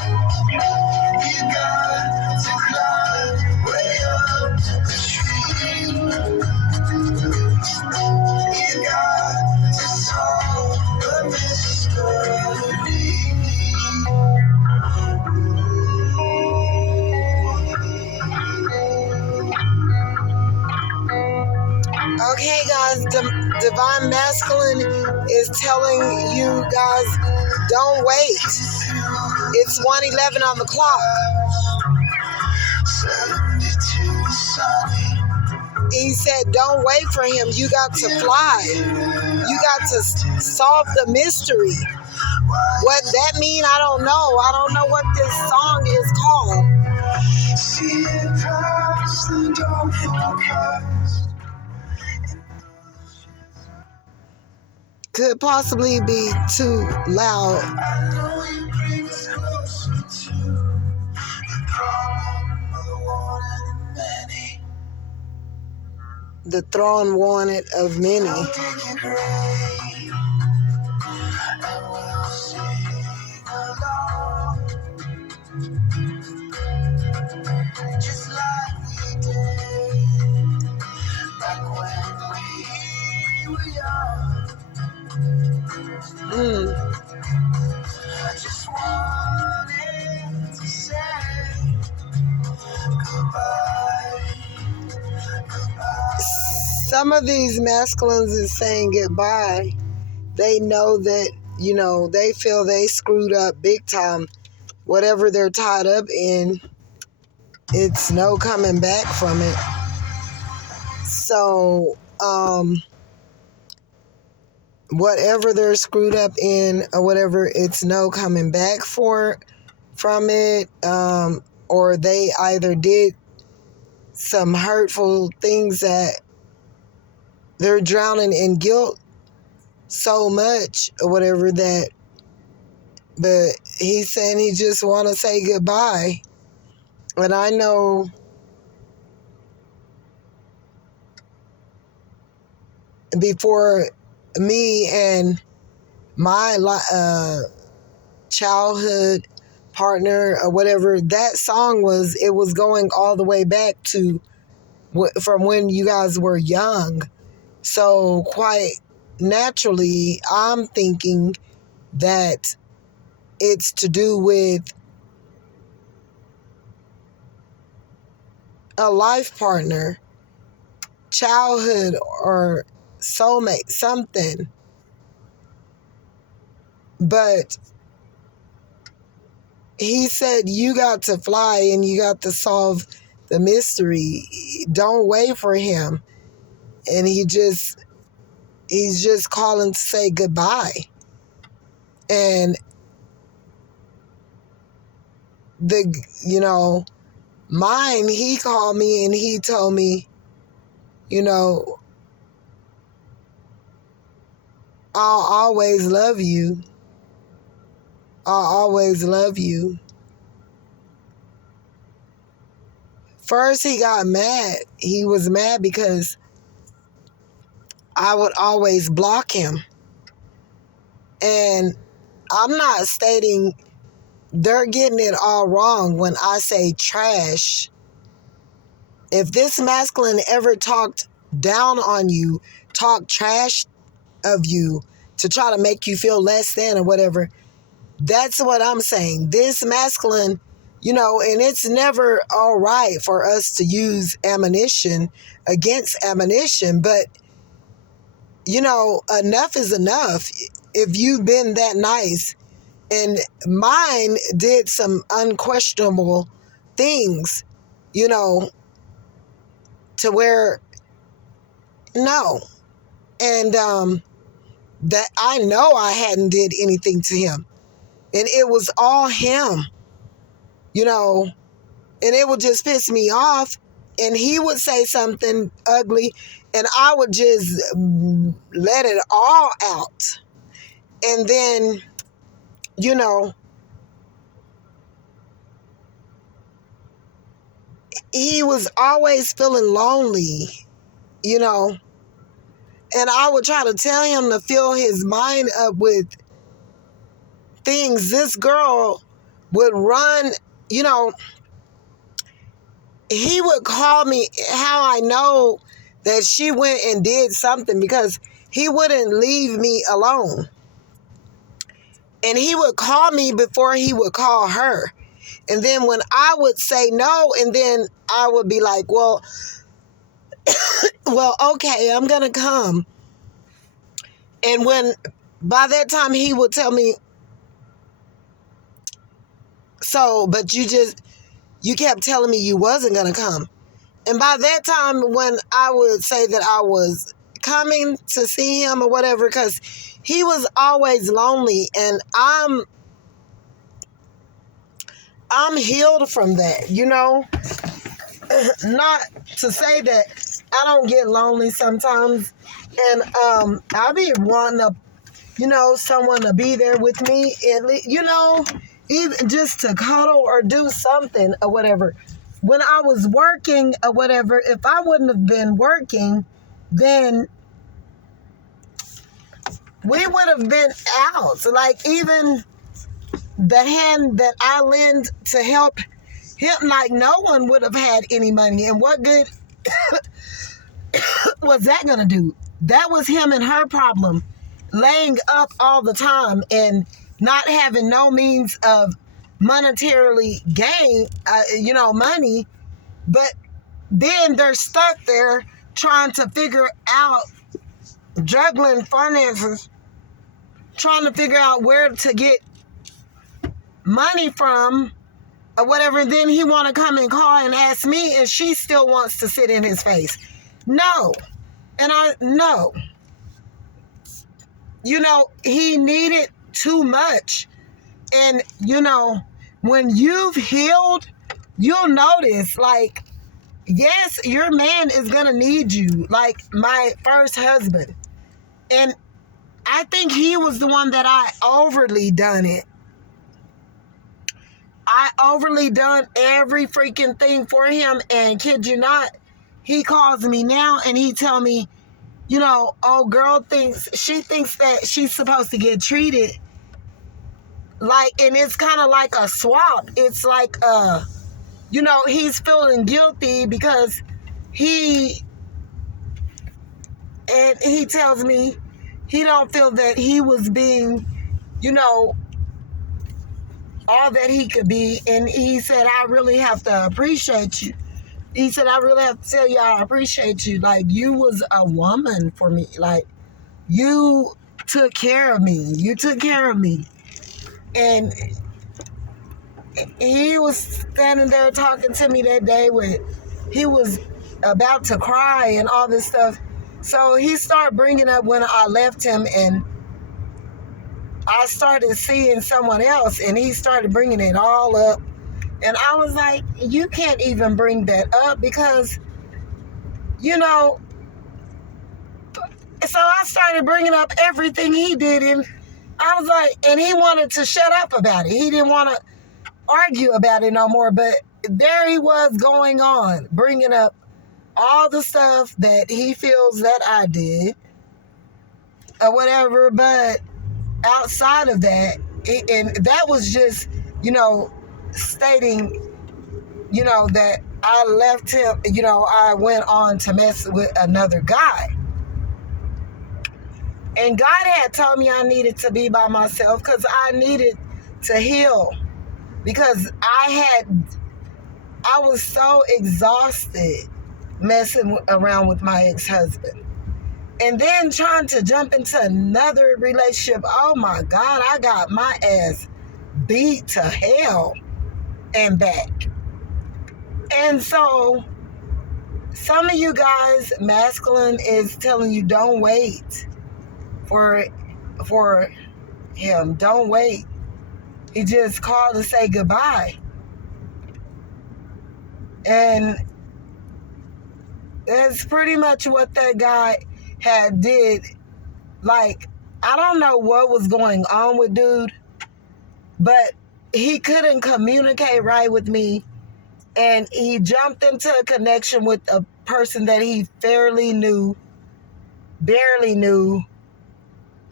You got to climb way up the tree. You got to solve the mystery. Okay, guys, Divine Masculine is telling you guys, don't wait. It's 1:11 on the clock. He said, don't wait for him. You got to fly. You got to solve the mystery. What that mean, I don't know. I don't know what this song is called. Could possibly be too loud. The throne wanted of many. Just like we did back when we were young. I just wanted to say goodbye. Some of these masculines is saying goodbye. They know that, they feel they screwed up big time. Whatever they're tied up in, it's no coming back from it. So, whatever they're screwed up in or whatever, it's no coming back from it. Or they either did some hurtful things that they're drowning in guilt so much or whatever that, but he's saying he just want to say goodbye. And I know before me and my childhood partner or whatever, that song was going all the way back to from when you guys were young. So quite naturally, I'm thinking that it's to do with a life partner, childhood, or soulmate, something. But he said you got to fly and you got to solve the mystery. Don't wait for him. And he's just calling to say goodbye. And mine, he called me and he told me, I'll always love you. I'll always love you. First, he got mad. He was mad because I would always block him. And I'm not stating they're getting it all wrong when I say trash. If this masculine ever talked down on you, talked trash of you to try to make you feel less than or whatever, that's what I'm saying. This masculine, and it's never all right for us to use ammunition against ammunition, but, enough is enough. If you've been that nice, and mine did some unquestionable things, to where, no. And that I know I hadn't did anything to him. And it was all him, and it would just piss me off. And he would say something ugly, and I would just let it all out. And then, he was always feeling lonely, and I would try to tell him to fill his mind up with things. This girl would run, you know, he would call me. How I know that she went and did something, because he wouldn't leave me alone. And he would call me before he would call her. And then when I would say no, and then I would be like, well, okay, I'm going to come. And when by that time he would tell me, so, but you kept telling me you wasn't going to come. And by that time, when I would say that I was coming to see him or whatever, because he was always lonely, and I'm healed from that, you know. Not to say that I don't get lonely sometimes, and I be wanting to, you know, someone to be there with me, at least, you know, even just to cuddle or do something or whatever. When I was working or whatever, if I wouldn't have been working, then we would have been out. So like, even the hand that I lend to help him, like, no one would have had any money. And what good was that going to do? That was him and her problem, laying up all the time and not having no means of monetarily gain, you know, money. But then they're stuck there trying to figure out, juggling finances, trying to figure out where to get money from or whatever. And then he want to come and call and ask me, and she still wants to sit in his face. No. And no. You know, he needed too much. And, you know, when you've healed, you'll notice, like, yes, your man is going to need you, like my first husband. And I think he was the one that I overly done it. I overly done every freaking thing for him. And kid you not, he calls me now and he tell me, you know, oh, girl she thinks that she's supposed to get treated like, and it's kind of like a swap. It's like, you know, he's feeling guilty because he tells me he don't feel that he was being, you know, all that he could be. And he said, I really have to appreciate you. He said, I really have to tell you I appreciate you. Like, you was a woman for me. Like, you took care of me. You took care of me. And he was standing there talking to me that day when he was about to cry and all this stuff. So he started bringing up when I left him, and I started seeing someone else, and he started bringing it all up. And I was like, you can't even bring that up, because, you know. So I started bringing up everything he did, and I was like, and he wanted to shut up about it. He didn't want to argue about it no more, but there he was going on, bringing up all the stuff that he feels that I did or whatever. But outside of that, and that was just, you know, stating, you know, that I left him, you know, I went on to mess with another guy. And God had told me I needed to be by myself because I needed to heal. Because I was so exhausted messing around with my ex-husband. And then trying to jump into another relationship. Oh my God, I got my ass beat to hell and back. And so some of you guys, masculine is telling you, don't wait for him. Don't wait. He just called to say goodbye. And that's pretty much what that guy had did. Like, I don't know what was going on with dude, but he couldn't communicate right with me. And he jumped into a connection with a person that he barely knew.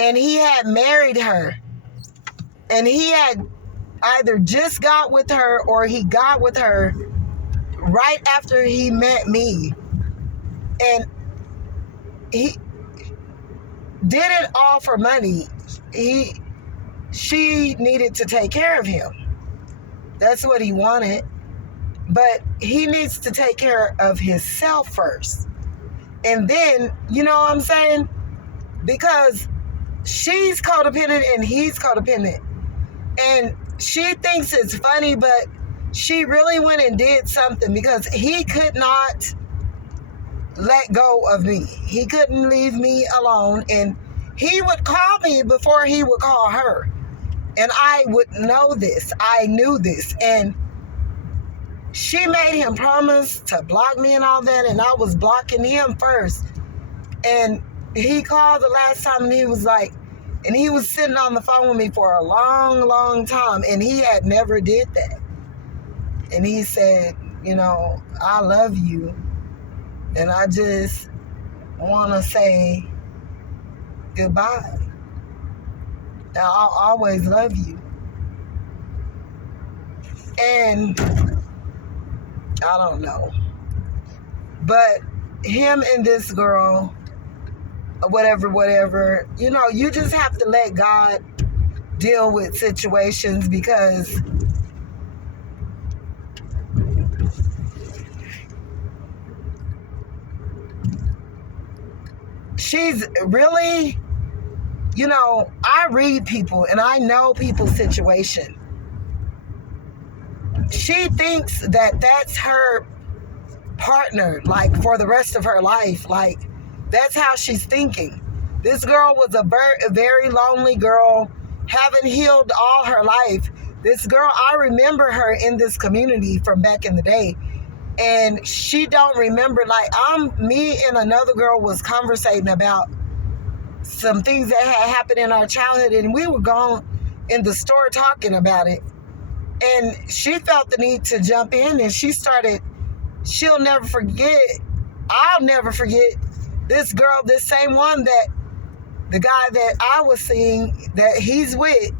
And he had married her. And he had either just got with her or he got with her right after he met me. And he did it all for money. She needed to take care of him. That's what he wanted. But he needs to take care of himself first. And then, you know what I'm saying? Because she's codependent and he's codependent. And she thinks it's funny, but she really went and did something because he could not let go of me. He couldn't leave me alone. And he would call me before he would call her. And I would know this. I knew this. And she made him promise to block me and all that. And I was blocking him first. And he called the last time and he was like, and he was sitting on the phone with me for a long, long time. And he had never did that. And he said, you know, I love you. And I just want to say goodbye. I'll always love you. And I don't know. But him and this girl, whatever, you know, you just have to let God deal with situations because she's really, you know, I read people and I know people's situation. She thinks that that's her partner, like for the rest of her life. Like, that's how she's thinking. This girl was a very lonely girl, haven't healed all her life. This girl, I remember her in this community from back in the day. And she don't remember, like, me and another girl was conversating about some things that had happened in our childhood, and we were gone in the store talking about it. And she felt the need to jump in, and she'll never forget, I'll never forget this girl, this same one that the guy that I was seeing that he's with,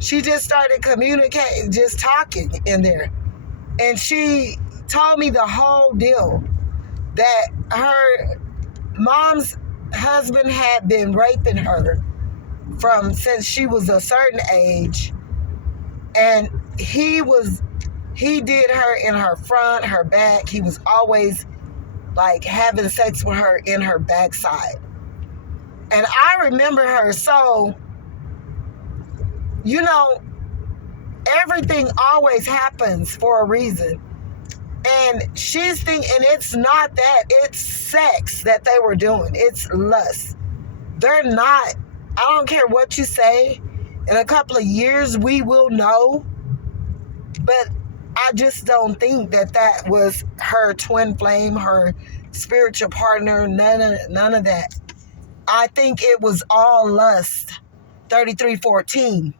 she just started communicating, just talking in there. And she told me the whole deal, that her mom's husband had been raping her since she was a certain age. And he did her in her front, her back. He was always like having sex with her in her backside. And I remember her. So, you know, everything always happens for a reason. And she's thinking, and it's not that, it's sex that they were doing. It's lust. They're not, I don't care what you say. In a couple of years, we will know. But I just don't think that was her twin flame, her spiritual partner, none of that. I think it was all lust. 3314.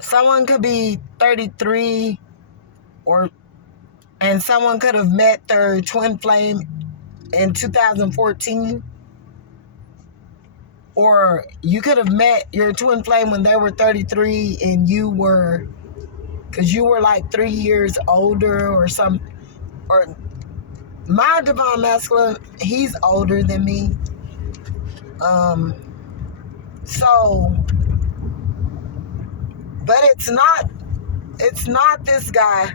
Someone could be 33 and someone could have met their twin flame in 2014. Or you could have met your twin flame when they were 33 and because you were like 3 years older or something. Or my divine masculine, he's older than me. But it's not this guy,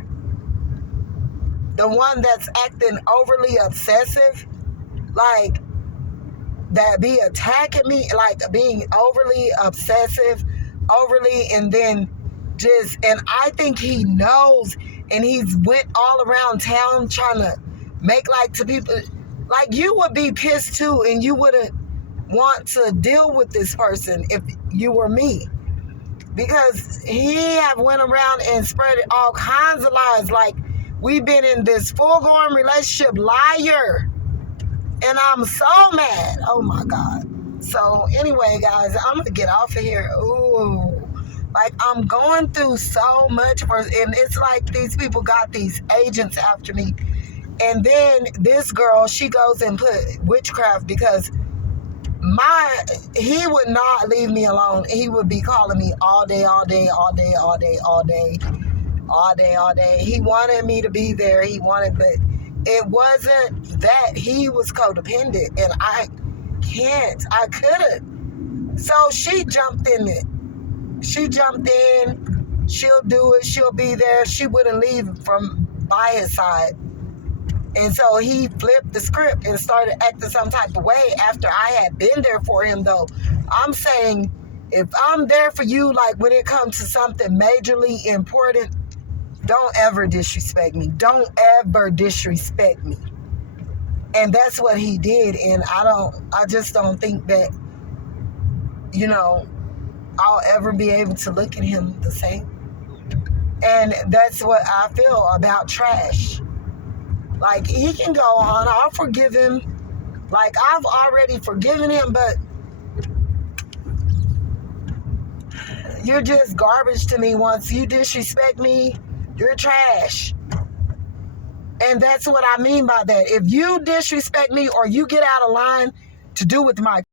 the one that's acting overly obsessive, like that be attacking me, like being overly obsessive, and then and I think he knows, and he's went all around town trying to make like to people, like you would be pissed too, and you wouldn't want to deal with this person if you were me. Because he have went around and spread all kinds of lies. Like, we've been in this full-blown relationship, liar. And I'm so mad. Oh, my God. So, anyway, guys, I'm going to get off of here. Ooh. Like, I'm going through so much. And it's like these people got these agents after me. And then this girl, she goes and put witchcraft because He would not leave me alone. He would be calling me all day, all day, all day, all day, all day, all day, all day. He wanted me to be there. But it wasn't that. He was codependent, and I couldn't. So she jumped in it. She jumped in. She'll do it. She'll be there. She wouldn't leave from by his side. And so he flipped the script and started acting some type of way after I had been there for him, though. I'm saying, if I'm there for you, like when it comes to something majorly important, don't ever disrespect me. Don't ever disrespect me. And that's what he did. And I just don't think that, I'll ever be able to look at him the same. And that's what I feel about trash. Like, he can go on. I'll forgive him. Like, I've already forgiven him, but you're just garbage to me. Once you disrespect me, you're trash. And that's what I mean by that. If you disrespect me or you get out of line to do with my